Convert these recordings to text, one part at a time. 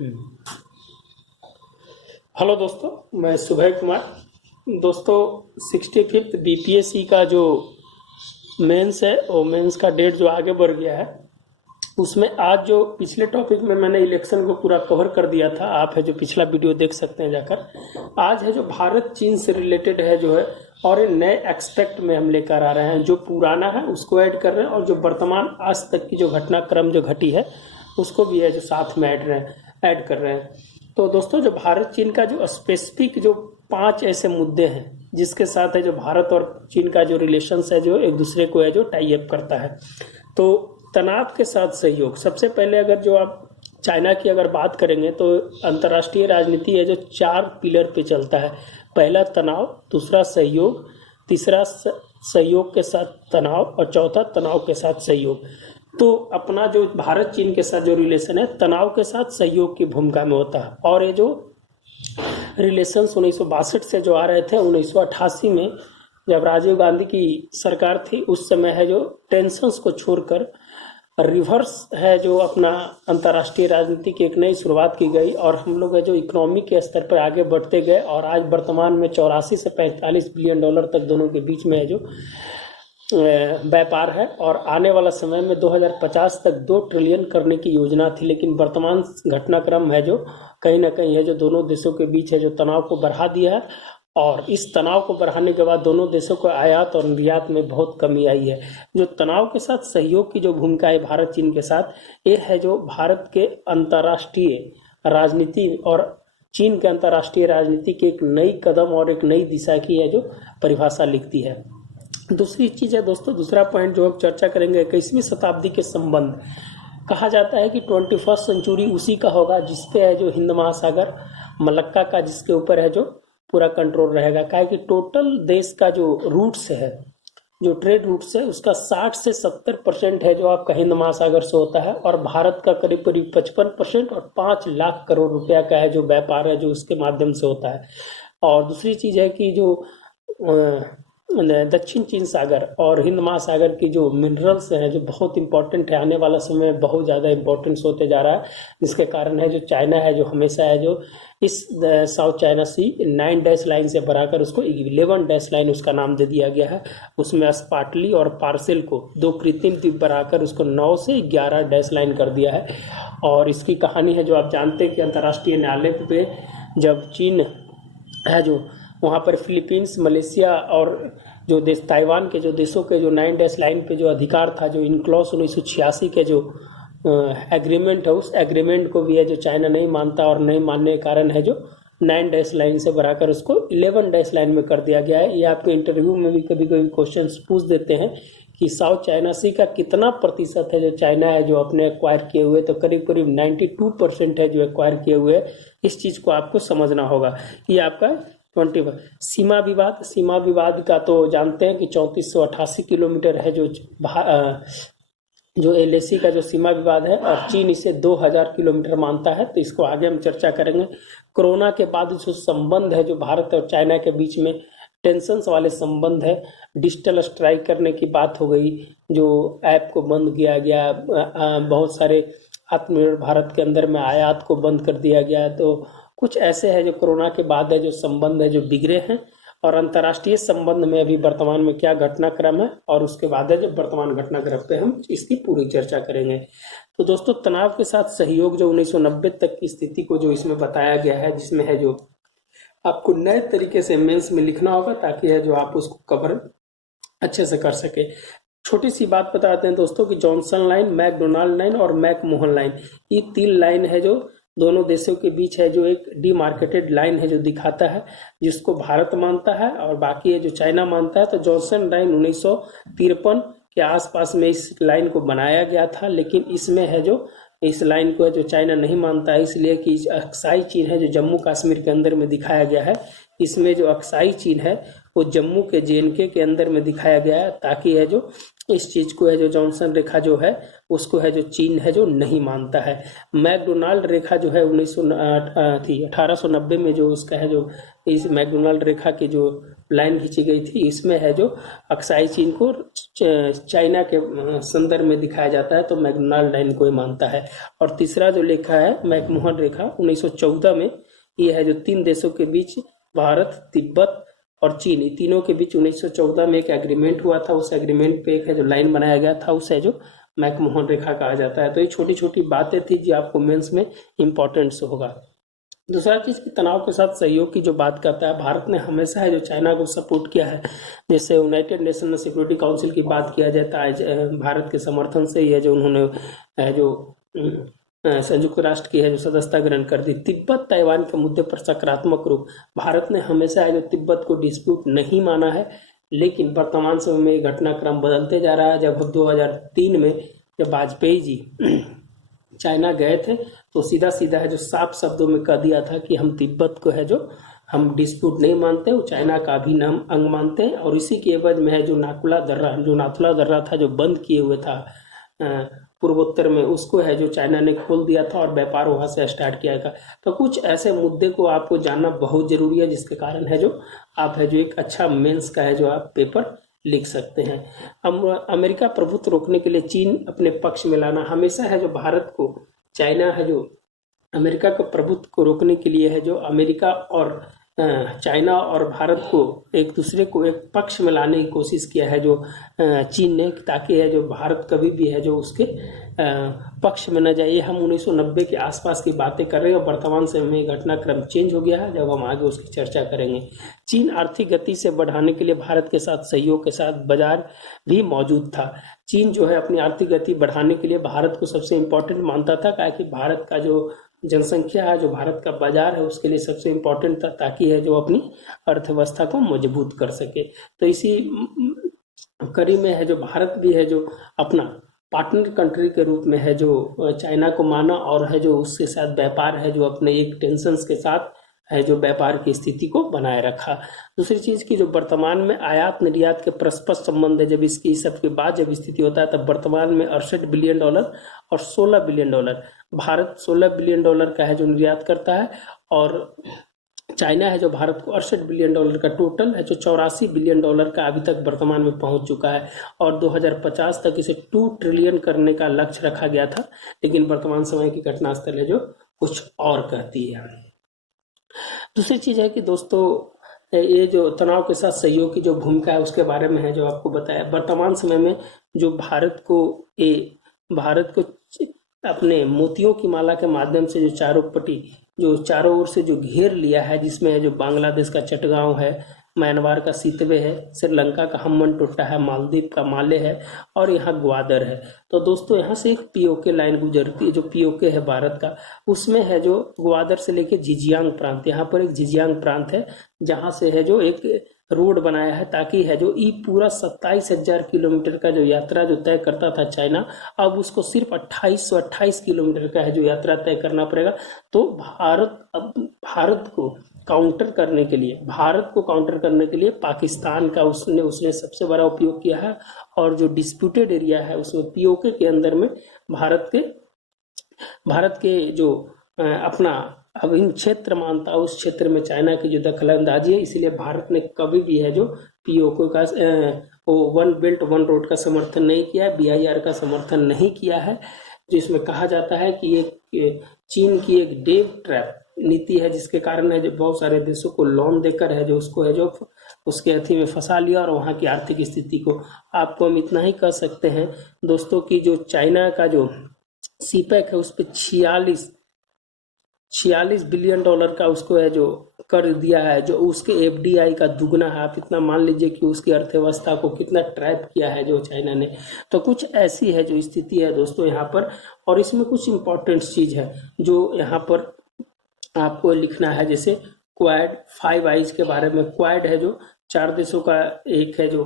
Hello दोस्तों, मैं सुबह कुमार। दोस्तों, 65th बीपीएससी का जो मेंस है वो मेंस का डेट जो आगे बढ़ गया है, उसमें आज जो पिछले टॉपिक में मैंने इलेक्शन को पूरा कवर कर दिया था, आप है जो पिछला वीडियो देख सकते हैं जाकर। आज है जो भारत चीन से रिलेटेड है जो है, और नए एक्सपेक्ट में हम लेकर आ रहे हैं। जो पुराना है उसको ऐड कर रहे हैं और जो वर्तमान आज तक की जो घटनाक्रम जो घटी है उसको भी है जो साथ में ऐड कर रहे हैं। तो दोस्तों, जो भारत चीन का जो स्पेसिफिक जो 5 ऐसे मुद्दे हैं जिसके साथ है जो भारत और चीन का जो रिलेशंस है जो एक दूसरे को है जो टाई अप करता है। तो तनाव के साथ सहयोग, सबसे पहले अगर जो आप चाइना की अगर बात करेंगे तो अंतर्राष्ट्रीय राजनीति है जो 4 पिलर पे चलता है। पहला तनाव, दूसरा सहयोग, तीसरा सहयोग के साथ तनाव और चौथा तनाव के साथ सहयोग। तो अपना जो भारत चीन के साथ जो रिलेशन है तनाव के साथ सहयोग की भूमिका में होता है। और ये जो रिलेशंस 1962 से जो आ रहे थे, 1988 में जब राजीव गांधी की सरकार थी उस समय है जो टेंशंस को छोड़कर रिवर्स है जो अपना अंतर्राष्ट्रीय राजनीति की एक नई शुरुआत की गई और हम लोग है जो इकोनॉमी के स्तर पर आगे बढ़ते गए। और आज वर्तमान में 84 से 45 बिलियन डॉलर तक दोनों के बीच में है जो व्यापार है। और आने वाला समय में 2050 तक 2 ट्रिलियन करने की योजना थी, लेकिन वर्तमान घटनाक्रम है जो कहीं ना कहीं है जो दोनों देशों के बीच है जो तनाव को बढ़ा दिया है। और इस तनाव को बढ़ाने के बाद दोनों देशों को आयात और निर्यात में बहुत कमी आई है। जो तनाव के साथ सहयोग की जो भूमिका है भारत चीन के साथ, ये है जो भारत के अंतर्राष्ट्रीय राजनीति और चीन के अंतर्राष्ट्रीय राजनीति की एक नई कदम और एक नई दिशा की है जो परिभाषा लिखती है। दूसरी चीज है दोस्तों, दूसरा पॉइंट जो हम चर्चा करेंगे, 21वीं शताब्दी के संबंध। कहा जाता है कि 21st सेंचुरी उसी का होगा जिसपे है जो हिंद महासागर, मलक्का का जिसके ऊपर है जो पूरा कंट्रोल रहेगा। क्या है कि टोटल देश का जो रूट्स है, जो ट्रेड रूट्स है, उसका 60 से 70% है जो आपका हिंद महासागर से होता है। और भारत का करीब करीब 55% और 5 लाख करोड़ रुपया का है जो व्यापार है जो उसके माध्यम से होता है। और दूसरी चीज है कि जो दक्षिण चीन सागर और हिंद महासागर की जो मिनरल्स हैं जो बहुत इंपॉर्टेंट है, आने वाला समय में बहुत ज़्यादा इंपॉर्टेंस होते जा रहा है, जिसके कारण है जो चाइना है जो हमेशा है जो इस साउथ चाइना सी 9 डैश लाइन से बढ़ाकर उसको 11 डैश लाइन उसका नाम दे दिया गया है। उसमें स्पार्टली और पार्सेल को 2 कृत्रिम द्वीप बढ़ाकर उसको 9 से 11 डैश लाइन कर दिया है। और इसकी कहानी है जो आप जानते हैं कि अंतर्राष्ट्रीय न्यायालय पे जब चीन है जो वहाँ पर फिलीपींस, मलेशिया और जो देश ताइवान के जो देशों के जो 9 डैश लाइन पे जो अधिकार था, जो इनक्लॉस 1986 के जो एग्रीमेंट है, उस एग्रीमेंट को भी है जो चाइना नहीं मानता और नहीं मानने के कारण है जो 9 डैश लाइन से बढ़ाकर उसको 11 डैश लाइन में कर दिया गया है। ये आपके इंटरव्यू में भी कभी कभी क्वेश्चन पूछ देते हैं कि साउथ चाइना सी का कितना प्रतिशत है जो चाइना है जो अपने एक्वायर किए हुए, तो करीब करीब 92% है जो एक्वायर किए हुए। इस चीज़ को आपको समझना होगा। ये आपका 21 सीमा विवाद का तो जानते हैं कि 3488 किलोमीटर है जो एलएसी का जो सीमा विवाद है, और चीन इसे 2000 किलोमीटर मानता है। तो इसको आगे हम चर्चा करेंगे। कोरोना के बाद जो संबंध है जो भारत और चाइना के बीच में टेंशंस वाले संबंध है, डिजिटल स्ट्राइक करने की बात हो गई, जो ऐप को बंद किया गया, बहुत सारे आत्मनिर्भर भारत के अंदर में आयात को बंद कर दिया गया। तो कुछ ऐसे है जो कोरोना के बाद है जो संबंध है जो बिगड़े हैं। और अंतर्राष्ट्रीय संबंध में अभी वर्तमान में क्या घटनाक्रम है और उसके बाद है जो वर्तमान घटनाक्रम पे हम इसकी पूरी चर्चा करेंगे। तो दोस्तों, तनाव के साथ सहयोग जो 1990 तक की स्थिति को जो इसमें बताया गया है, जिसमें है जो आपको नए तरीके से मेंस में लिखना होगा ताकि है जो आप उसको कवर अच्छे से कर सके। छोटी सी बात बताते हैं दोस्तों कि जॉनसन लाइन, मैकडोनाल्ड लाइन और मैकमोहन लाइन, ये 3 लाइन है जो दोनों देशों के बीच है जो एक डीमार्केटेड लाइन है जो दिखाता है, जिसको भारत मानता है और बाकी है जो चाइना मानता है। तो जॉनसन लाइन 1953 के आसपास में इस लाइन को बनाया गया था, लेकिन इसमें है जो इस लाइन को है जो चाइना नहीं मानता है, इसलिए कि अक्साई चीन है जो जम्मू कश्मीर के अंदर में दिखाया गया है। इसमें जो अक्साई चीन है वो जम्मू के जेएनके के अंदर में दिखाया गया है, ताकि है जो इस चीज को है जो जॉनसन रेखा जो है उसको है जो चीन है जो नहीं मानता है। मैकडोनाल्ड रेखा जो है 1890 में जो उसका है जो इस मैकडोनाल्ड रेखा की जो लाइन खींची गई थी, इसमें है जो अक्साई चीन को चाइना के संदर्भ में दिखाया जाता है, तो मैकडोनाल्ड लाइन को ही मानता है। और तीसरा जो रेखा है मैकमोहन रेखा 1914 में, ये है जो तीन देशों के बीच भारत, तिब्बत और चीन, तीनों के बीच 1914 में एक एग्रीमेंट हुआ था। उस एग्रीमेंट पे एक है जो लाइन बनाया गया था, उसे जो मैकमोहन रेखा कहा जाता है। तो ये छोटी छोटी बातें थी जो आपको मेंस में इंपॉर्टेंस होगा। दूसरा चीज की तनाव के साथ सहयोग की जो बात करता है, भारत ने हमेशा है जो चाइना को सपोर्ट किया है। जैसे यूनाइटेड नेशन में सिक्योरिटी काउंसिल की बात किया जाता है, भारत के समर्थन से ही है जो उन्होंने जो संयुक्त राष्ट्र की है जो सदस्यता ग्रहण कर दी। तिब्बत ताइवान के मुद्दे पर सकारात्मक रूप, भारत ने हमेशा है जो तिब्बत को डिस्प्यूट नहीं माना है, लेकिन वर्तमान समय में ये घटनाक्रम बदलते जा रहा है। जब 2003 में जब वाजपेयी जी चाइना गए थे तो सीधा सीधा है जो साफ शब्दों में कह दिया था कि हम तिब्बत को है जो हम डिस्प्यूट नहीं मानते, वो चाइना का भी नाम अंग मानते हैं। और इसी के एवज में है जो नाथुला दर्रा था जो बंद किए हुए था पूर्वोत्तर में, उसको है जो चाइना ने खोल दिया था और व्यापार वहां से स्टार्ट किया था। तो कुछ ऐसे मुद्दे को आपको जानना बहुत जरूरी है, जिसके कारण है जो आप है जो एक अच्छा मेंस का है जो आप पेपर लिख सकते हैं। अमेरिका प्रभुत्व रोकने के लिए चीन अपने पक्ष में लाना, हमेशा है जो भारत को चाइना है जो अमेरिका के प्रभुत्व को रोकने के लिए है जो अमेरिका और चाइना और भारत को एक दूसरे को एक पक्ष में लाने की कोशिश किया है जो चीन ने, ताकि है जो भारत कभी भी है जो उसके पक्ष में न जाए। हम 1990 के आसपास की बातें कर रहे हैं और वर्तमान समय में घटनाक्रम चेंज हो गया है, जब हम आगे उसकी चर्चा करेंगे। चीन आर्थिक गति से बढ़ाने के लिए भारत के साथ सहयोग के साथ बाजार भी मौजूद था। चीन जो है अपनी आर्थिक गति बढ़ाने के लिए भारत को सबसे इम्पोर्टेंट मानता था, क्योंकि भारत का जो जनसंख्या है, जो भारत का बाजार है, उसके लिए सबसे इम्पोर्टेंट था, ताकि है जो अपनी अर्थव्यवस्था को मजबूत कर सके। तो इसी कड़ी में है जो भारत भी है जो अपना पार्टनर कंट्री के रूप में है जो चाइना को माना और है जो उसके साथ व्यापार है जो अपने एक टेंशन के साथ है जो व्यापार की स्थिति को बनाए रखा। दूसरी चीज की जो वर्तमान में आयात निर्यात के परस्पर संबंध है, जब इसकी सब के बाद जब स्थिति होता है तब वर्तमान में 68 बिलियन डॉलर और 16 billion dollar, Bharat 16 billion dollar का है जो निर्यात करता है और चाइना है जो भारत को 68 बिलियन डॉलर का टोटल है जो 84 बिलियन डॉलर का अभी तक वर्तमान में पहुंच चुका है। और 2050 तक इसे 2 ट्रिलियन करने का लक्ष्य रखा गया था, लेकिन वर्तमान समय की घटनास्थल है जो कुछ और कहती है। दूसरी चीज है कि दोस्तों ये जो तनाव के साथ सहयोग की जो भूमिका है उसके बारे में है जो आपको बताया। वर्तमान समय में जो भारत को अपने मोतियों की माला के माध्यम से जो चारों ओर से जो घेर लिया है, जिसमें है जो बांग्लादेश का चटगांव है, म्यांमार का सितवे है, श्रीलंका का हम्बन टोटा है, मालदीव का माले है और यहाँ ग्वादर है। तो दोस्तों यहाँ से एक पीओके लाइन गुजरती है, जो पीओके है भारत का, उसमें है जो ग्वादर से लेके झिंजियांग प्रांत, यहाँ पर एक झिंजियांग प्रांत है जहाँ से है जो एक रोड बनाया है, ताकि है जो ये पूरा 27,000 किलोमीटर का जो यात्रा जो तय करता था चाइना, अब उसको सिर्फ 2828 किलोमीटर का है जो यात्रा तय करना पड़ेगा। तो भारत को काउंटर करने के लिए पाकिस्तान का उसने सबसे बड़ा उपयोग किया है। और जो डिस्प्यूटेड एरिया है उसमें पीओके के अंदर में भारत के जो अपना अभिन्न क्षेत्र मानता है, उस क्षेत्र में चाइना की जो दखलंदाजी है, इसलिए भारत ने कभी भी है जो पीओके का वन बेल्ट वन रोड का समर्थन नहीं किया है, बीआईआर का समर्थन नहीं किया है। जिसमें कहा जाता है कि ये चीन की एक डेट ट्रैप नीति है, जिसके कारण है जो बहुत सारे देशों को लोन देकर है जो उसको है जो उसके अथी में फंसा लिया और वहाँ की आर्थिक स्थिति को। आपको हम इतना ही कह सकते हैं दोस्तों की जो चाइना का जो सीपेक है उस पर 46 बिलियन डॉलर का उसको है जो कर दिया है, जो उसके एफडीआई का दुगना है। आप इतना मान लीजिए कि उसकी अर्थव्यवस्था को कितना ट्रैप किया है जो चाइना ने। तो कुछ ऐसी है जो स्थिति है दोस्तों यहाँ पर। और इसमें कुछ इंपॉर्टेंट चीज है जो यहाँ पर आपको लिखना है, जैसे क्वाड 5 आइज के बारे में। क्वाड है जो 4 देशों का एक है जो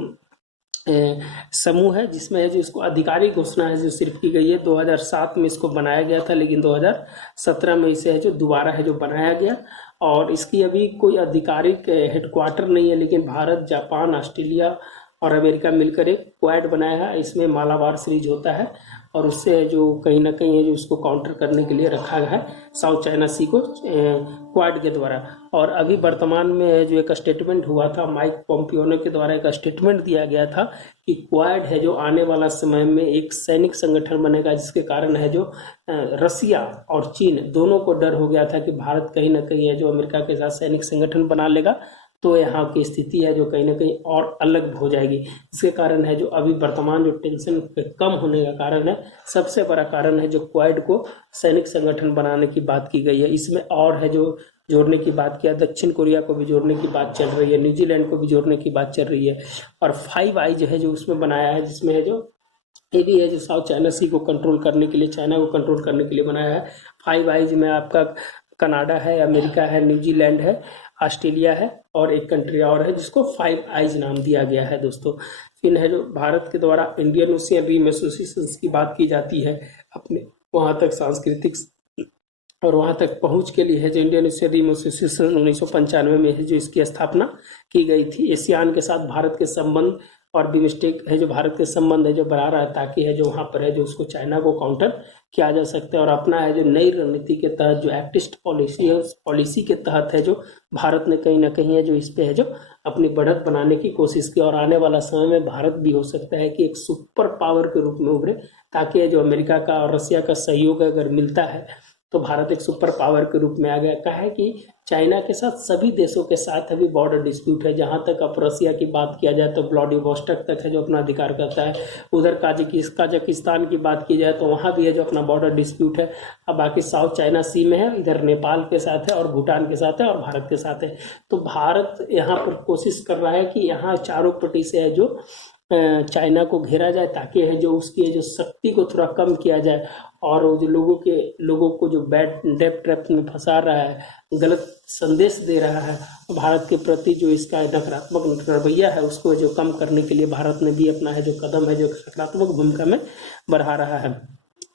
समूह है, जिसमें है जो इसको आधिकारिक घोषणा है जो सिर्फ की गई है। 2007 में इसको बनाया गया था, लेकिन 2017 में इसे है जो दोबारा है जो बनाया गया। और इसकी अभी कोई आधिकारिक हेडक्वार्टर नहीं है, लेकिन भारत, जापान, ऑस्ट्रेलिया और अमेरिका मिलकर एक क्वाड बनाया है। इसमें मालाबार सीरीज होता है और उससे जो कहीं ना कहीं है जो उसको काउंटर करने के लिए रखा गया है साउथ चाइना सी को क्वाड के द्वारा। और अभी वर्तमान में जो एक स्टेटमेंट हुआ था माइक पोम्पियोनो के द्वारा, एक स्टेटमेंट दिया गया था कि क्वाड है जो आने वाला समय में एक सैनिक संगठन बनेगा, जिसके कारण है जो रसिया और चीन दोनों को डर हो गया था कि भारत कहीं ना कहीं है जो अमेरिका के साथ सैनिक संगठन बना लेगा, तो यहाँ की स्थिति है जो कहीं ना कहीं और अलग हो जाएगी। इसके कारण है जो अभी वर्तमान जो टेंशन कम होने का कारण है, सबसे बड़ा कारण है जो क्वाड को सैनिक संगठन बनाने की बात की गई है। इसमें और है जो जोड़ने की बात किया, दक्षिण कोरिया को भी जोड़ने की बात चल रही है, न्यूजीलैंड को भी जोड़ने की बात चल रही है। और 5 आई जो है जो उसमें बनाया है, जिसमें है जो ये भी है जो साउथ चाइना सी को कंट्रोल करने के लिए, चाइना को कंट्रोल करने के लिए बनाया है। 5 आई में आपका कनाडा है, अमेरिका है, न्यूजीलैंड है, ऑस्ट्रेलिया है और एक कंट्री और है जिसको 5 आइज नाम दिया गया है दोस्तों। फिर है जो भारत के द्वारा इंडियन ओशियन रिम एसोसिएशन की बात की जाती है, अपने वहाँ तक सांस्कृतिक और वहाँ तक पहुँच के लिए है जो इंडियन ओशियन रिम एसोसिएशन 1995 में है जो इसकी स्थापना की गई थी। एशियान के साथ भारत के संबंध और बिमस्टेक है जो भारत के संबंध है जो बढ़ा रहा है, ताकि है जो वहाँ पर है जो उसको चाइना को काउंटर किया जा सकता है। और अपना है जो नई रणनीति के तहत जो एक्टिस्ट पॉलिसी है, उस पॉलिसी के तहत है जो भारत ने कहीं ना कहीं है जो इस पे है जो अपनी बढ़त बनाने की कोशिश की। और आने वाला समय में भारत भी हो सकता है कि एक सुपर पावर के रूप में उभरे, ताकि है जो अमेरिका का और रसिया का सहयोग अगर मिलता है तो भारत एक सुपर पावर के रूप में आ गया। कहा है कि चाइना के साथ सभी देशों के साथ अभी बॉर्डर डिस्प्यूट है। जहां तक अब रसिया की बात किया जाए तो व्लादिवोस्टोक तक है जो अपना अधिकार करता है। उधर काजाकिस्तान की बात की जाए तो वहां भी है जो अपना बॉर्डर डिस्प्यूट है। अब बाकी साउथ चाइना सी में है, इधर नेपाल के साथ है और भूटान के साथ है और भारत के साथ है। तो भारत यहाँ पर कोशिश कर रहा है कि यहाँ चारों पट्टी से है जो चाइना को घेरा जाए, ताकि है जो उसकी जो शक्ति को थोड़ा कम किया जाए और वो जो लोगों को जो बैड डेप ट्रैप में फंसा रहा है, गलत संदेश दे रहा है भारत के प्रति, जो इसका नकारात्मक रवैया है उसको जो कम करने के लिए भारत ने भी अपना है जो कदम है जो सकारात्मक भूमिका में बढ़ा रहा है।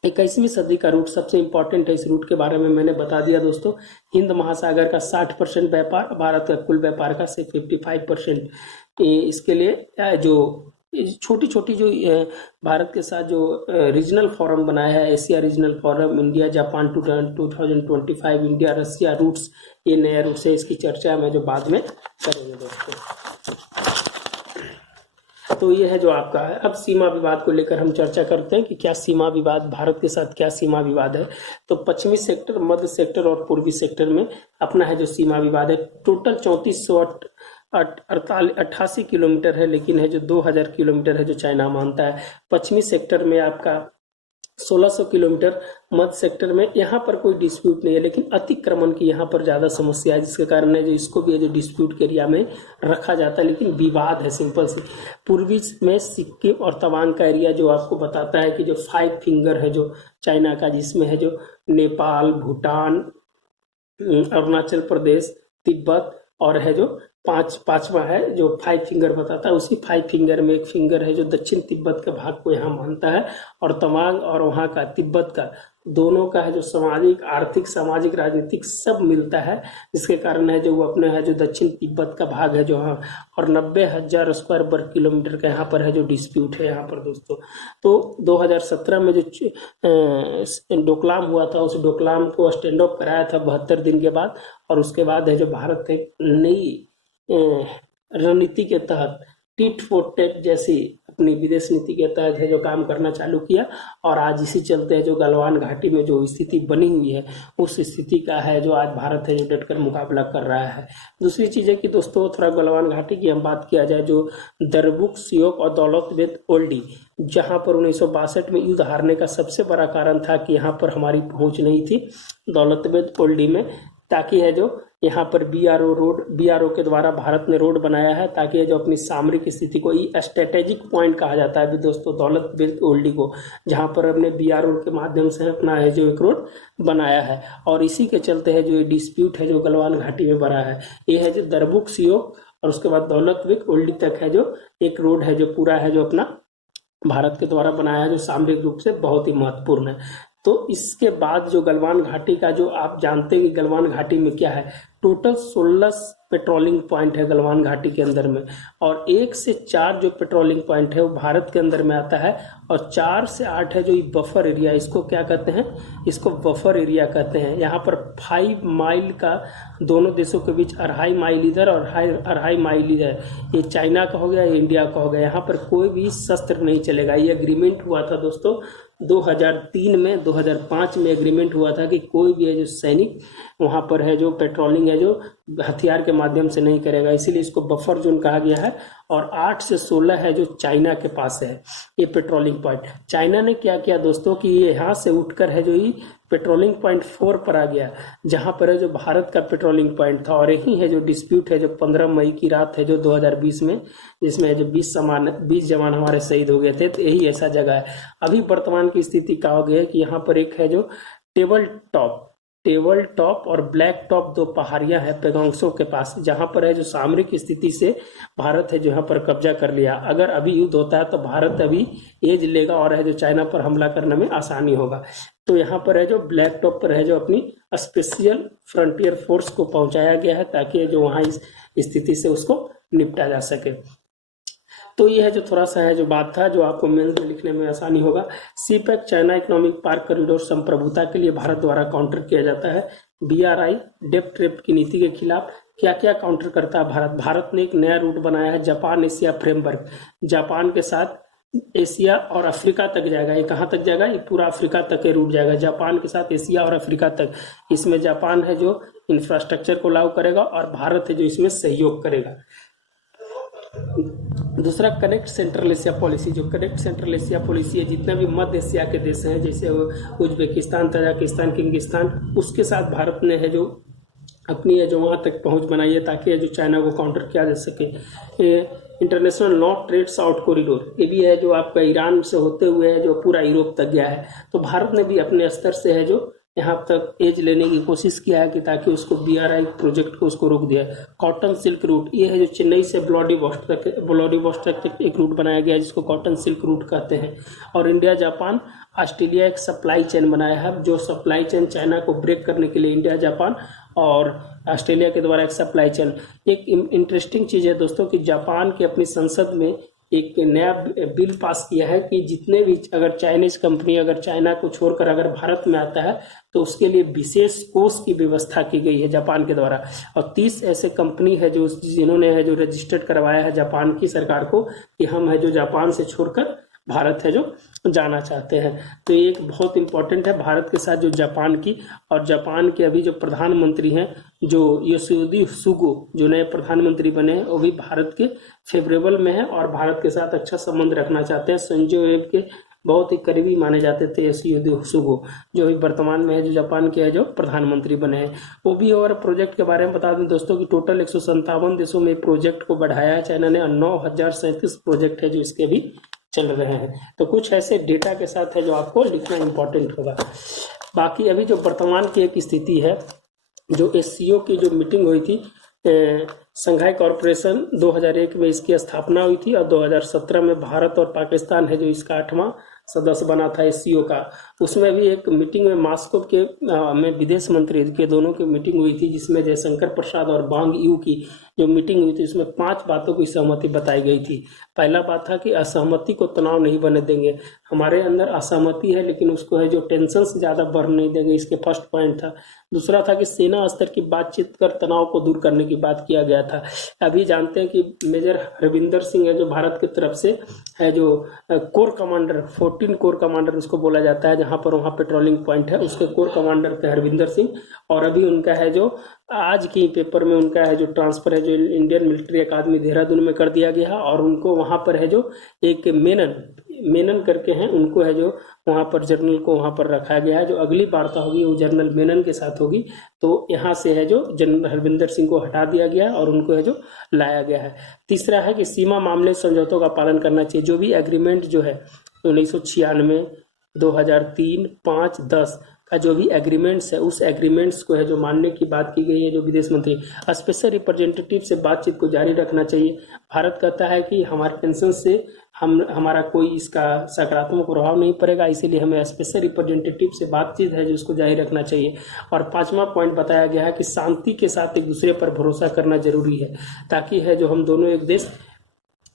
21वीं सदी का रूट सबसे इम्पोर्टेंट है। इस रूट के बारे में मैंने बता दिया दोस्तों। हिंद महासागर का 60% व्यापार, भारत का कुल व्यापार का सिर्फ 55%। इसके लिए जो छोटी छोटी जो भारत के साथ जो रीजनल फोरम बनाया है, Asia regional forum, India Japan 2025, India Russia routes, ये नया रूट्स है, इसकी चर्चा मैं जो बाद में करेंगे दोस्तों। तो ये है जो आपका है। अब सीमा विवाद को लेकर हम चर्चा करते हैं कि क्या सीमा विवाद, भारत के साथ क्या सीमा विवाद है। तो पश्चिमी सेक्टर, मध्य सेक्टर और पूर्वी सेक्टर में अपना है जो सीमा विवाद है। टोटल 3488 किलोमीटर है, लेकिन है जो 2000 किलोमीटर है जो चाइना मानता है। पश्चिमी सेक्टर में आपका 1600 किलोमीटर, मध्य सेक्टर में यहाँ पर कोई डिस्प्यूट नहीं है, लेकिन अतिक्रमण की यहाँ पर ज़्यादा समस्या है, जिसके कारण है जो इसको भी है जो डिस्प्यूट के एरिया में रखा जाता है, लेकिन विवाद है सिंपल सी। पूर्वी में सिक्किम और तवांग का एरिया जो आपको बताता है कि जो 5 फिंगर है जो चाइना का, जिसमें है जो नेपाल, भूटान, अरुणाचल प्रदेश, तिब्बत और है जो पांचवा है जो 5 फिंगर बताता है। उसी 5 फिंगर में एक फिंगर है जो दक्षिण तिब्बत के भाग को यहाँ मानता है, और तवांग और वहाँ का तिब्बत का दोनों का है जो सामाजिक, आर्थिक, सामाजिक, राजनीतिक सब मिलता है, जिसके कारण है जो वो अपने है जो दक्षिण तिब्बत का भाग है जो हाँ, और 90,000 स्क्वायर वर्ग किलोमीटर का यहाँ पर है जो डिस्प्यूट है यहाँ पर दोस्तों। तो 2017 में जो डोकलाम हुआ था, उस डोकलाम को स्टैंड ऑफ कराया था 72 दिन के बाद, और उसके बाद है जो भारत एक नई रणनीति के तहत टिट फॉर टैट जैसी अपनी विदेश नीति के तहत है जो काम करना चालू किया। और आज इसी चलते है जो गलवान घाटी में जो स्थिति बनी हुई है, उस स्थिति का है जो आज भारत है जो डटकर मुकाबला कर रहा है। दूसरी चीज़ है कि दोस्तों थोड़ा गलवान घाटी की हम बात किया जाए, जो दरबुक, सियोक और दौलतबेग ओल्डी, जहाँ पर 1962 में युद्ध हारने का सबसे बड़ा कारण था कि यहाँ पर हमारी पहुँच नहीं थी दौलतबेग ओल्डी में, ताकि है जो यहाँ पर बीआरओ के द्वारा भारत ने रोड बनाया है, ताकि जो अपनी सामरिक स्थिति को, ये स्ट्रेटेजिक पॉइंट कहा जाता है भी दोस्तों दौलतबेग ओल्डी को, जहाँ पर अपने बीआरओ के माध्यम से अपना है जो एक रोड बनाया है। और इसी के चलते है जो ये डिस्प्यूट है जो गलवान घाटी में बना है, ये है जो दरबुक, सियोक और उसके बाद दौलतबेग ओल्डी तक है जो एक रोड है जो पूरा है जो अपना भारत के द्वारा बनाया है, जो सामरिक रूप से बहुत ही महत्वपूर्ण है। तो तो इसके बाद जो गलवान घाटी का, जो आप जानते हैं कि गलवान घाटी में क्या है, टोटल 16 पेट्रोलिंग पॉइंट है गलवान घाटी के अंदर में, और 1 से 4 जो पेट्रोलिंग पॉइंट है वो भारत के अंदर में आता है, और 4 से 8 है जो ये बफर एरिया, इसको क्या कहते हैं, इसको बफर एरिया कहते हैं। यहाँ पर 5 माइल का दोनों देशों के बीच 2.5 माइल इधर और 2.5 माइल इधर, ये चाइना का हो गया, ये इंडिया का हो गया। यहाँ पर कोई भी शस्त्र नहीं चलेगा। ये एग्रीमेंट हुआ था दोस्तों 2003 में, 2005 में एग्रीमेंट हुआ था कि कोई भी है जो सैनिक वहाँ पर है जो पेट्रोलिंग है जो हथियार के माध्यम से नहीं करेगा, इसीलिए इसको बफर जोन कहा गया है। और 8 से 16 है जो चाइना के पास है ये पेट्रोलिंग पॉइंट। चाइना ने क्या किया दोस्तों कि ये यहाँ से उठकर है जो ये पेट्रोलिंग पॉइंट 4 पर आ गया, जहाँ पर है जो भारत का पेट्रोलिंग पॉइंट था। और यही है जो डिस्प्यूट है जो 15 मई की रात है जो 2020 में, जिसमें जो 20 जवान हमारे शहीद हो गए थे, तो यही ऐसा जगह है। अभी वर्तमान की स्थिति क्या हो गई है कि यहाँ पर एक है जो टेबल टॉप और ब्लैक टॉप 2 पहाड़ियां हैं पेगोंगसो के पास, जहां पर है जो सामरिक स्थिति से भारत है जो यहाँ पर कब्जा कर लिया। अगर अभी युद्ध होता है तो भारत अभी एज लेगा और है जो चाइना पर हमला करने में आसानी होगा। तो यहाँ पर है जो ब्लैक टॉप पर है जो अपनी स्पेशल फ्रंटियर फोर्स को पहुंचाया गया है, ताकि जो वहां इस स्थिति से उसको निपटा जा सके। तो ये है जो थोड़ा सा है जो बात था जो आपको मेंस में लिखने में आसानी होगा। CPEC China economic park corridor संप्रभुता के लिए भारत द्वारा काउंटर किया जाता है। BRI डेप्ट ट्रैप की नीति के खिलाफ क्या क्या काउंटर करता है भारत ने एक नया रूट बनाया है, जापान एशिया फ्रेमवर्क। जापान के साथ एशिया और अफ्रीका तक जाएगा। ये कहाँ तक जाएगा, ये पूरा अफ्रीका तक के रूट जाएगा, जापान के साथ एशिया और अफ्रीका तक। इसमें जापान है जो इंफ्रास्ट्रक्चर को लागू करेगा और भारत है जो इसमें सहयोग करेगा। दूसरा कनेक्ट सेंट्रल एशिया पॉलिसी। जो कनेक्ट सेंट्रल एशिया पॉलिसी है, जितने भी मध्य एशिया के देश हैं जैसे उज्बेकिस्तान, तजाकिस्तान, किर्गिस्तान, उसके साथ भारत ने है जो अपनी है जो वहाँ तक पहुँच बनाई है, ताकि जो चाइना को काउंटर किया जा सके। International north trade south corridor, ये भी है जो आपका ईरान से होते हुए है जो पूरा यूरोप तक गया है। तो भारत ने भी अपने स्तर से है जो यहाँ तक एज लेने की कोशिश किया है कि ताकि उसको BRI प्रोजेक्ट को उसको रोक दिया। कॉटन सिल्क रूट, ये है जो चेन्नई से व्लादिवोस्टॉक तक एक रूट बनाया गया है जिसको कॉटन सिल्क रूट कहते हैं। और इंडिया जापान ऑस्ट्रेलिया एक सप्लाई चेन बनाया है, जो सप्लाई चेन चाइना को ब्रेक करने के लिए इंडिया जापान और ऑस्ट्रेलिया के द्वारा एक सप्लाई चेन। एक इंटरेस्टिंग चीज है दोस्तों कि जापान की अपनी संसद में एक नया बिल पास किया है कि जितने भी अगर चाइनीज कंपनी अगर चाइना को छोड़कर अगर भारत में आता है तो उसके लिए विशेष कोष की व्यवस्था की गई है जापान के द्वारा। और 30 ऐसे कंपनी है जो जिन्होंने है जो रजिस्टर्ड करवाया है जापान की सरकार को कि हम है जो जापान से छोड़कर भारत है जो जाना चाहते हैं। तो ये एक बहुत इंपॉर्टेंट है भारत के साथ जो जापान की। और जापान के अभी जो प्रधानमंत्री हैं जो योशिहिदे सुगा जो नए प्रधानमंत्री बने हैं, वो भी भारत के फेवरेबल में है और भारत के साथ अच्छा संबंध रखना चाहते हैं। संजो एब के बहुत ही करीबी माने जाते थे योशिहिदे सुगा, जो अभी वर्तमान में है जो जापान के है जो प्रधानमंत्री बने हैं, वो भी। और प्रोजेक्ट के बारे में बता दें दोस्तों कि टोटल 157 देशों में प्रोजेक्ट को बढ़ाया है चाइना ने, और 9037 प्रोजेक्ट है जो इसके भी चल रहे हैं। तो कुछ ऐसे डेटा के साथ है जो आपको लिखना इंपॉर्टेंट होगा। बाकी अभी जो वर्तमान की एक स्थिति है, जो SCO की जो मीटिंग हुई थी, संघाई कॉरपोरेशन 2001 में इसकी स्थापना हुई थी और 2017 में भारत और पाकिस्तान है जो इसका 8वां सदस्य बना था SCO का। उसमें भी एक मीटिंग में मॉस्को के में विदेश मंत्री के दोनों की मीटिंग हुई थी, जिसमें जयशंकर प्रसाद और वांग यू की जो मीटिंग हुई थी उसमें 5 बातों की सहमति बताई गई थी। पहला बात था कि असहमति को तनाव नहीं बनने देंगे, हमारे अंदर असहमति है लेकिन उसको है जो टेंशन से ज़्यादा बढ़ नहीं देंगे, इसके फर्स्ट पॉइंट था। दूसरा था कि सेना स्तर की बातचीत कर तनाव को दूर करने की बात किया गया था। अभी जानते हैं कि मेजर हरविंदर सिंह है जो भारत की तरफ से है जो कोर कमांडर 14 कोर कमांडर उसको बोला जाता है, जहां पर वहां पेट्रोलिंग पॉइंट है, उसके कोर कमांडर थे हरविंदर सिंह। और अभी उनका है जो आज की पेपर में उनका है जो ट्रांसफर है जो इंडियन मिलिट्री अकादमी देहरादून में कर दिया गया, और उनको वहां पर है जो एक मेनन करके हैं, उनको है जो वहां पर जनरल को वहां पर रखा गया है। जो अगली वार्ता होगी वो जनरल मेनन के साथ होगी। तो यहाँ से है जो जनरल हरविंदर सिंह को हटा दिया गया और उनको है जो लाया गया है। तीसरा है कि सीमा मामले समझौतों का पालन करना चाहिए। जो भी एग्रीमेंट जो है 1996, 2003, 5, 10 का जो भी एग्रीमेंट्स है उस एग्रीमेंट्स को है जो मानने की बात की गई है। जो विदेश मंत्री स्पेशल रिप्रेजेंटेटिव से बातचीत को जारी रखना चाहिए। भारत कहता है कि हमारे टेंशन से हमारा कोई इसका सकारात्मक प्रभाव नहीं पड़ेगा, इसीलिए हमें स्पेशल रिप्रेजेंटेटिव से बातचीत है जो उसको जारी रखना चाहिए। और 5वां पॉइंट बताया गया है कि शांति के साथ एक दूसरे पर भरोसा करना जरूरी है, ताकि है जो हम दोनों एक देश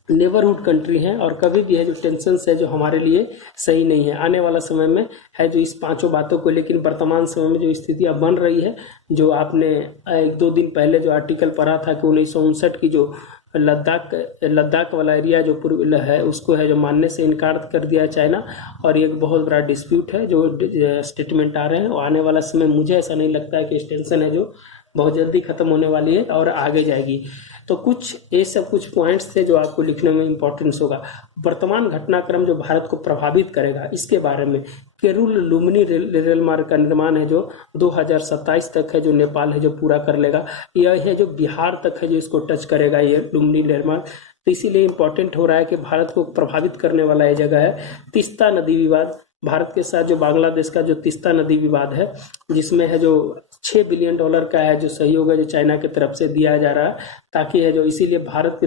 नेबरहुड कंट्री हैं और कभी भी है जो टेंशन है जो हमारे लिए सही नहीं है। आने वाला समय में है जो इस 5 बातों को, लेकिन वर्तमान समय में जो स्थितियां बन रही है, जो आपने 1-2 दिन पहले जो आर्टिकल पढ़ा था कि 1959 की जो लद्दाख वाला एरिया जो पूर्व है उसको है जो मानने से इनकार कर दिया चाइना, और एक बहुत बड़ा डिस्प्यूट है जो स्टेटमेंट आ रहे हैं। और आने वाला समय मुझे ऐसा नहीं लगता है कि टेंशन है जो बहुत जल्दी खत्म होने वाली है और आगे जाएगी। तो ये सब कुछ पॉइंट्स थे जो आपको लिखने में इंपॉर्टेंस होगा। वर्तमान घटनाक्रम जो भारत को प्रभावित करेगा इसके बारे में, केरुल लुम्बिनी रेल मार्ग का निर्माण है जो 2027 तक है जो नेपाल है जो पूरा कर लेगा। यह है जो बिहार तक है जो इसको टच करेगा, ये लुम्बिनी रेल मार्ग। तो इसीलिए इंपॉर्टेंट हो रहा है कि भारत को प्रभावित करने वाला ये जगह है। तीस्ता नदी विवाद, भारत के साथ जो बांग्लादेश का जो तीस्ता नदी विवाद है, जिसमें है जो $6 बिलियन का है जो सहयोग है जो चाइना की तरफ से दिया जा रहा है, ताकि है जो इसीलिए भारत के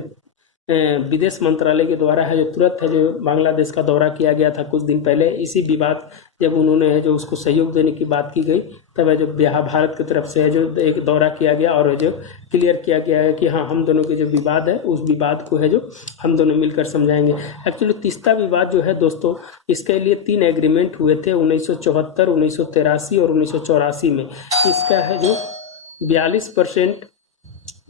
विदेश मंत्रालय के द्वारा है जो तुरंत है जो बांग्लादेश का दौरा किया गया था कुछ दिन पहले। इसी विवाद जब उन्होंने है जो उसको सहयोग देने की बात की गई, तब है जो भारत की तरफ से है जो एक दौरा किया गया और है जो क्लियर किया गया है कि हाँ, हम दोनों के जो विवाद है उस विवाद को है जो हम दोनों मिलकर समझाएंगे। एक्चुअली तीस्ता विवाद जो है दोस्तों, इसके लिए 3 एग्रीमेंट हुए थे 1974, 1983 और 1984 में। इसका है जो 42%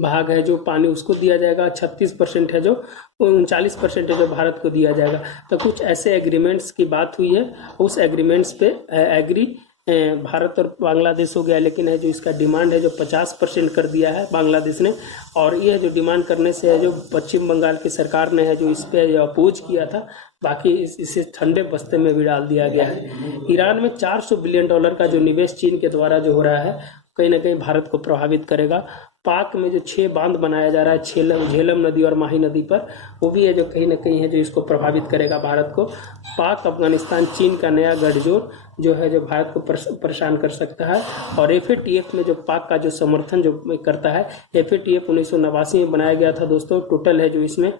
भाग है जो पानी उसको दिया जाएगा, 36% है जो 39% है जो भारत को दिया जाएगा। तो कुछ ऐसे एग्रीमेंट्स की बात हुई है, उस एग्रीमेंट्स पे एग्री भारत और बांग्लादेश हो गया, लेकिन है जो इसका डिमांड है जो 50% कर दिया है बांग्लादेश ने। और ये जो डिमांड करने से है जो पश्चिम बंगाल की सरकार ने है जो इस पे अपोज किया था, बाकी इसे ठंडे बस्ते में भी डाल दिया गया है। ईरान में $400 बिलियन का जो निवेश चीन के द्वारा जो हो रहा है, कहीं ना कहीं भारत को प्रभावित करेगा। पाक में जो 6 बांध बनाया जा रहा है झेलम नदी और माही नदी पर, वो भी है जो कहीं ना कहीं है जो इसको प्रभावित करेगा भारत को। पाक, अफगानिस्तान, चीन का नया गठजोड़ जो है जो भारत को परेशान कर सकता है। और FATF में जो पाक का जो समर्थन जो करता है, FATF 1989 में बनाया गया था दोस्तों। टोटल है जो इसमें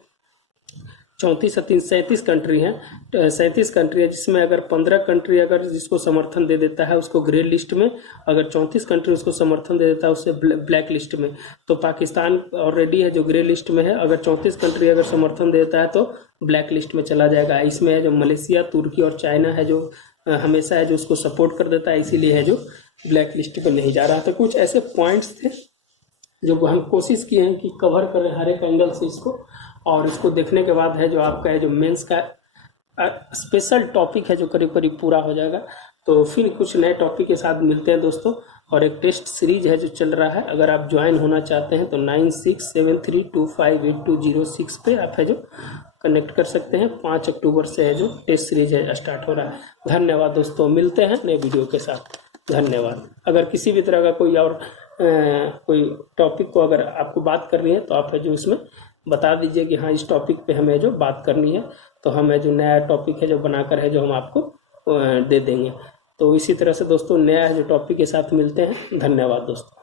37 कंट्री हैं, 37 कंट्री है, जिसमें अगर 15 कंट्री अगर जिसको समर्थन दे देता है उसको ग्रे लिस्ट में, अगर 34 कंट्री उसको समर्थन दे देता है उससे ब्लैक लिस्ट में। तो पाकिस्तान ऑलरेडी है जो ग्रे लिस्ट में है, अगर 34 कंट्री अगर समर्थन देता है तो ब्लैक लिस्ट में चला जाएगा। इसमें है जो मलेशिया, तुर्की और चाइना है जो हमेशा है जो उसको सपोर्ट कर देता है, इसीलिए है जो ब्लैक लिस्ट पर नहीं जा रहा। तो कुछ ऐसे पॉइंट्स थे जो हम कोशिश किए हैं कि कवर करें हर एक एंगल से इसको, और इसको देखने के बाद है जो आपका है जो मेंस का स्पेशल टॉपिक है जो करीब करीब पूरा हो जाएगा। तो फिर कुछ नए टॉपिक के साथ मिलते हैं दोस्तों। और एक टेस्ट सीरीज है जो चल रहा है, अगर आप ज्वाइन होना चाहते हैं तो 9673258206 पे आप है जो कनेक्ट कर सकते हैं। 5 अक्टूबर से है जो टेस्ट सीरीज है स्टार्ट हो रहा है। धन्यवाद दोस्तों, मिलते हैं नए वीडियो के साथ। धन्यवाद। अगर किसी भी तरह का कोई और कोई टॉपिक को अगर आपको बात करनी है तो आप है जो उसमें बता दीजिए कि हाँ इस टॉपिक पे हमें जो बात करनी है, तो हमें जो नया टॉपिक है जो बनाकर है जो हम आपको दे देंगे। तो इसी तरह से दोस्तों नया है जो टॉपिक के साथ मिलते हैं। धन्यवाद दोस्तों।